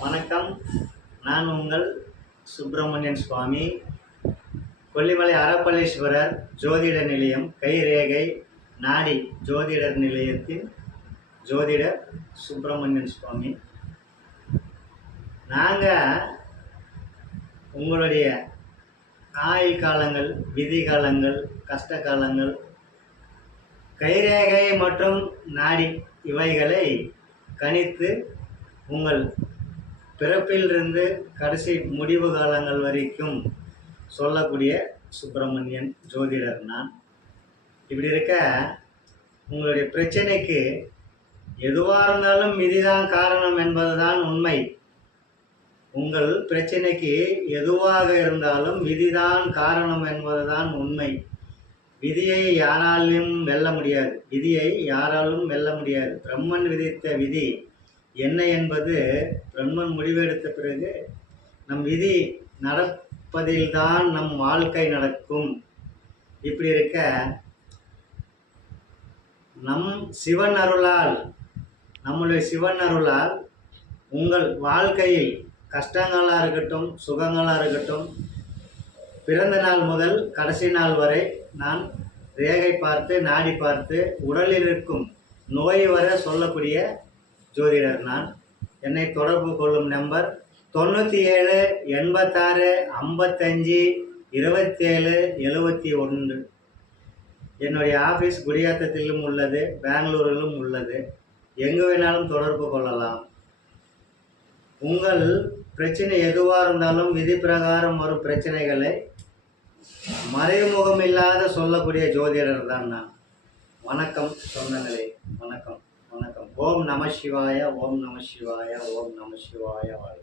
வணக்கம். நான் உங்கள் சுப்பிரமணியன் சுவாமி, கொல்லிமலை அறப்பளீஸ்வரர் ஜோதிட நிலையம் கைரேகை நாடி ஜோதிடர் நிலையத்தின் ஜோதிடர் சுப்பிரமணியன் சுவாமி. நாங்கள் உங்களுடைய ஆயுள் காலங்கள், விதி காலங்கள், கஷ்ட காலங்கள், கைரேகை மற்றும் நாடி இவைகளை கணித்து உங்கள் பிறப்பிலிருந்து கடைசி முடிவு காலங்கள் வரைக்கும் சொல்லக்கூடிய சுப்பிரமணியன் ஜோதிடர் நான். இப்படி இருக்க உங்களுடைய பிரச்சனைக்கு எதுவாக இருந்தாலும் விதிதான் காரணம் என்பதுதான் உண்மை. உங்கள் பிரச்சனைக்கு எதுவாக இருந்தாலும் விதிதான் காரணம் என்பதுதான் உண்மை. விதியை யாராலும் வெல்ல முடியாது. விதியை யாராலும் வெல்ல முடியாது. பிரம்மன் விதித்த விதி என்ன என்பது பிரம்மன் முடிவெடுத்த பிறகு நம் விதி நடப்பதில்தான் நம் வாழ்க்கை நடக்கும். இப்படி இருக்க நம் சிவன் அருளால், நம்முடைய சிவன் அருளால் உங்கள் வாழ்க்கையில் கஷ்டங்களாக இருக்கட்டும், சுகங்களாக இருக்கட்டும், பிறந்த நாள் முதல் கடைசி நாள் வரை நான் ரேகை பார்த்து, நாடி பார்த்து, உடலில் இருக்கும் நோய் வர சொல்லக்கூடிய ஜோதிடர் நான். என்னை தொடர்பு கொள்ளும் நம்பர் 97 86 55 27 71. என்னுடைய ஆஃபீஸ் குடியாத்தத்திலும் உள்ளது, பெங்களூரிலும் உள்ளது. எங்கு வேணாலும் தொடர்பு கொள்ளலாம். உங்கள் பிரச்சனை எதுவாக இருந்தாலும் விதி பிரகாரம் வரும் பிரச்சனைகளை மறைமுகம் இல்லாத சொல்லக்கூடிய ஜோதிடர் தான் நான். வணக்கம் சொந்தங்களே, வணக்கம் வணக்கம். ஓம் நம சிவாய, ஓம் நம சிவாய, ஓம் நம சிவாய வாழ்க.